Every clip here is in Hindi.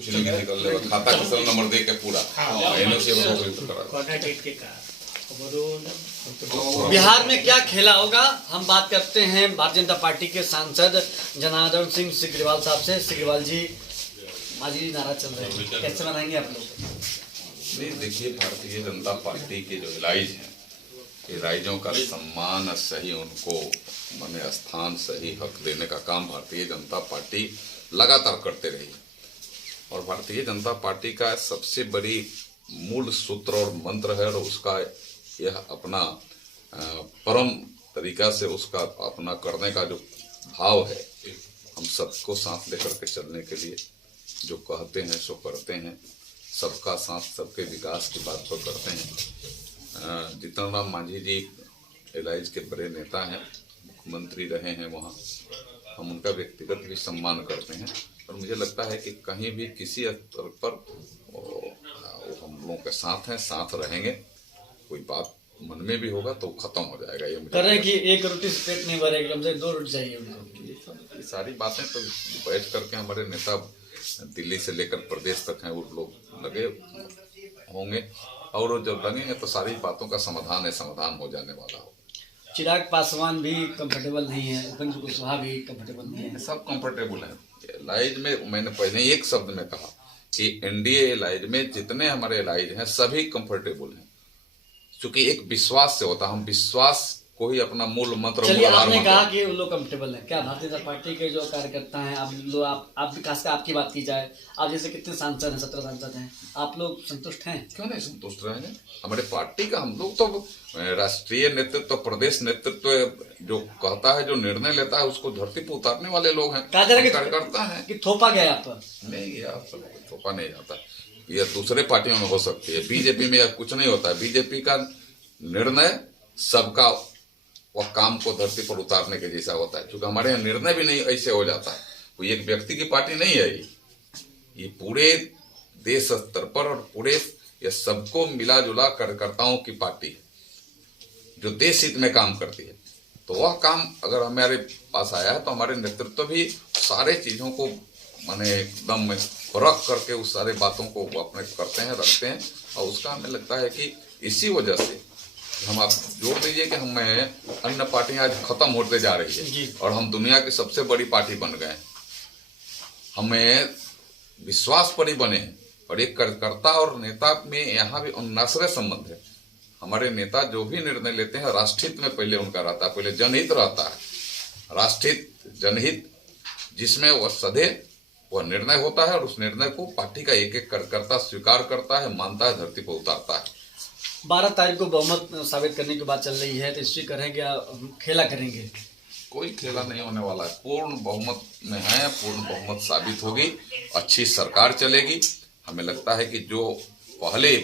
कुछ नहीं निकल ले खाता का सब नंबर दे के पूरा महीनों से बिहार में क्या खेला होगा, हम बात करते हैं भारतीय जनता पार्टी के सांसद जनार्दन सिंह सिग्रीवाल साहब से। सिग्रीवाल जी, माजी नारा चल रहे हैं, कैसे मनाएंगे आप लोग? नहीं, देखिए, भारतीय जनता पार्टी के जो इलाइज हैं, इलाइजों का सम्मान सही, उनको माने स्थान सही हक देने का काम भारतीय जनता पार्टी लगातार करते रही। और भारतीय जनता पार्टी का सबसे बड़ी मूल सूत्र और मंत्र है, और उसका यह अपना परम तरीका से उसका अपना करने का जो भाव है, हम सबको साथ लेकर के चलने के लिए जो कहते हैं सो करते हैं। सबका साथ सबके विकास की बात पर करते हैं। जीतन राम मांझी जी इलाइज के बड़े नेता हैं, मुख्यमंत्री रहे हैं वहाँ, हम उनका व्यक्तिगत भी सम्मान करते हैं। और मुझे लगता है कि कहीं भी किसी स्तर पर वो हम लोगों के साथ हैं, साथ रहेंगे। कोई बात मन में भी होगा तो खत्म हो जाएगा। ये मुझे करें कि एक रोटी से पेट नहीं भरेगा, हमसे 2 रोटी चाहिए उनको। ये सारी बातें तो बैठ करके हमारे नेता दिल्ली से लेकर प्रदेश तक हैं, वो लोग लगे होंगे, और जब लगेंगे तो सारी बातों का समाधान हो जाने वाला हो। चिराग पासवान भी कंफर्टेबल नहीं है, उपेंद्र कुशवाहा भी कंफर्टेबल नहीं है, सब कंफर्टेबल हैं। इलाइज में मैंने पहले एक शब्द में कहा कि एनडीए इलाइज में जितने हमारे इलाइज हैं सभी कंफर्टेबल हैं, क्योंकि एक विश्वास से होता, हम विश्वास को ही अपना मूल मंत्र। चलिए, आपने कहा कि वो लोग कंफर्टेबल हैं, क्या भारतीय जनता पार्टी के जो कार्यकर्ता हैं, आप विकास का आपकी बात की जाए, आप जैसे कितने सांसद हैं, 17 सांसद हैं, आप लोग संतुष्ट हैं? क्यों नहीं संतुष्ट रहेंगे? हमारे पार्टी का हम लोग तो राष्ट्रीय नेतृत्व, प्रदेश नेतृत्व जो कहता है, जो निर्णय लेता है, उसको धरती पर उतारने वाले लोग हैं, कार्यकर्ता हैं। कि थोपा गया आप पर? नहीं गया, थोपा नहीं जाता। यह दूसरे पार्टियों में हो सकती है, बीजेपी में यह कुछ नहीं होता है। बीजेपी का निर्णय सबका वह काम को धरती पर उतारने के जैसा होता है, क्योंकि हमारे यहाँ निर्णय भी नहीं ऐसे हो जाता है। कोई एक व्यक्ति की पार्टी नहीं है, ये पूरे देश स्तर पर और पूरे ये सबको मिला जुला कार्यकर्ताओं की पार्टी है, जो देश हित में काम करती है। तो वह काम अगर हमारे पास आया है तो हमारे नेतृत्व भी सारे चीजों को माने एकदम रख करके उस सारे बातों को अपने करते हैं, रखते हैं। और उसका हमें लगता है कि इसी वजह से हम, आप जोड़ दीजिए कि हमें अन्य पार्टियां आज खत्म होते जा रही है और हम दुनिया की सबसे बड़ी पार्टी बन गए। हमें विश्वास पर ही बने हैं, और एक कार्यकर्ता और नेता में यहाँ भी उन्नासरे संबंध है। हमारे नेता जो भी निर्णय लेते हैं राष्ट्रहित में पहले उनका रहता है, पहले जनहित रहता है। राष्ट्रहित, जनहित जिसमें वह सधे वह निर्णय होता है, और उस निर्णय को पार्टी का एक एक कार्यकर्ता स्वीकार करता है, मानता है, धरती पर उतारता है। 12 तारीख को बहुमत साबित करने की बात चल रही है, तो इससे करेंगे, खेला करेंगे? कोई खेला नहीं होने वाला है। पूर्ण बहुमत में है, पूर्ण बहुमत साबित होगी, अच्छी सरकार चलेगी। हमें लगता है कि जो पहले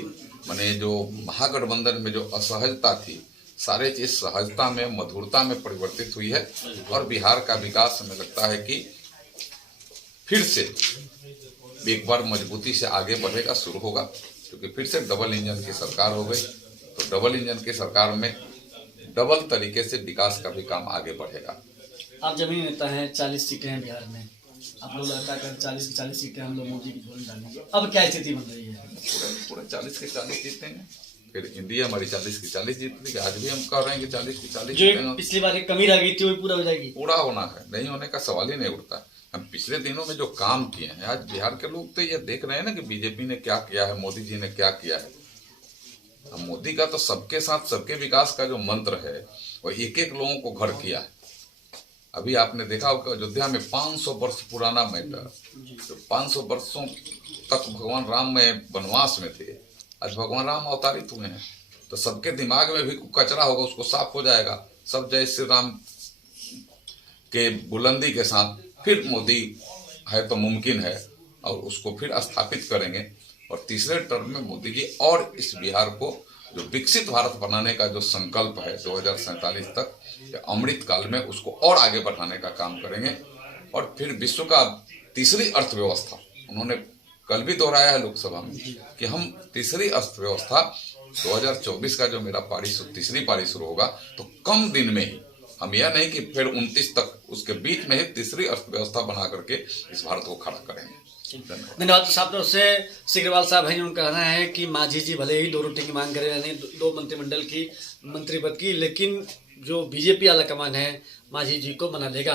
माने जो महागठबंधन में जो असहजता थी, सारे चीज सहजता में, मधुरता में परिवर्तित हुई है। और बिहार का विकास हमें लगता है कि फिर से एक बार मजबूती से आगे बढ़ेगा, शुरू होगा, क्योंकि फिर से डबल इंजन की सरकार हो गई। तो डबल इंजन की सरकार में डबल तरीके से विकास का भी काम आगे बढ़ेगा। आप जमीन नेता हैं, 40 सीटें हैं बिहार में, आप लोग लगता है 40 की 40 सीटें हम लोग मोदी की झोली डालेंगे, अब क्या स्थिति बन रही है? पूरे 40 के 40 जीतेंगे, फिर इंडिया हमारी 40 की 40 जीत लेगी। आज भी हम कह रहे हैं कि 40 की 40 जीतेंगे। पिछली बार एक कमी रह गई थी, वो पूरा हो जाएगी? पूरा होना है, नहीं होने का सवाल ही नहीं उठता। हम पिछले दिनों में जो काम किए हैं, आज बिहार के लोग तो ये देख रहे हैं ना कि बीजेपी ने क्या किया है, मोदी जी ने क्या किया है। अब मोदी का तो सबके साथ सबके विकास का जो मंत्र है, वो एक एक लोगों को घर किया है। अभी आपने देखा होगा अयोध्या में 500 वर्ष पुराना मैटर, तो 500 वर्षों तक भगवान राम में वनवास में थे, आज भगवान राम अवतारित हुए हैं। तो सबके दिमाग में भी कचरा होगा, उसको साफ हो जाएगा। सब जय श्री राम के बुलंदी के साथ फिर मोदी है तो मुमकिन है, और उसको फिर स्थापित करेंगे। और तीसरे टर्म में मोदी जी और इस बिहार को जो विकसित भारत बनाने का जो संकल्प है 2047 तक, अमृत काल में उसको और आगे बढ़ाने का काम करेंगे। और फिर विश्व का तीसरी अर्थव्यवस्था, उन्होंने कल भी दोहराया है लोकसभा में कि हम तीसरी अर्थव्यवस्था 2024 का जो मेरा तीसरी पारी शुरू होगा, तो कम दिन में ही, हम यह नहीं कि फिर 29 तक, उसके बीच में ही तीसरी अर्थव्यवस्था बना करके इस भारत को खड़ा करेंगे। धन्यवाद। साहब तरफ से सिग्रीवाल साहब हैं, उनका कहना है कि माझी जी भले ही 2 रोटी की मांग करे, यानी 2 मंत्रिमंडल की मंत्री पद की, लेकिन जो बीजेपी आला कमान है माझी जी को बना देगा।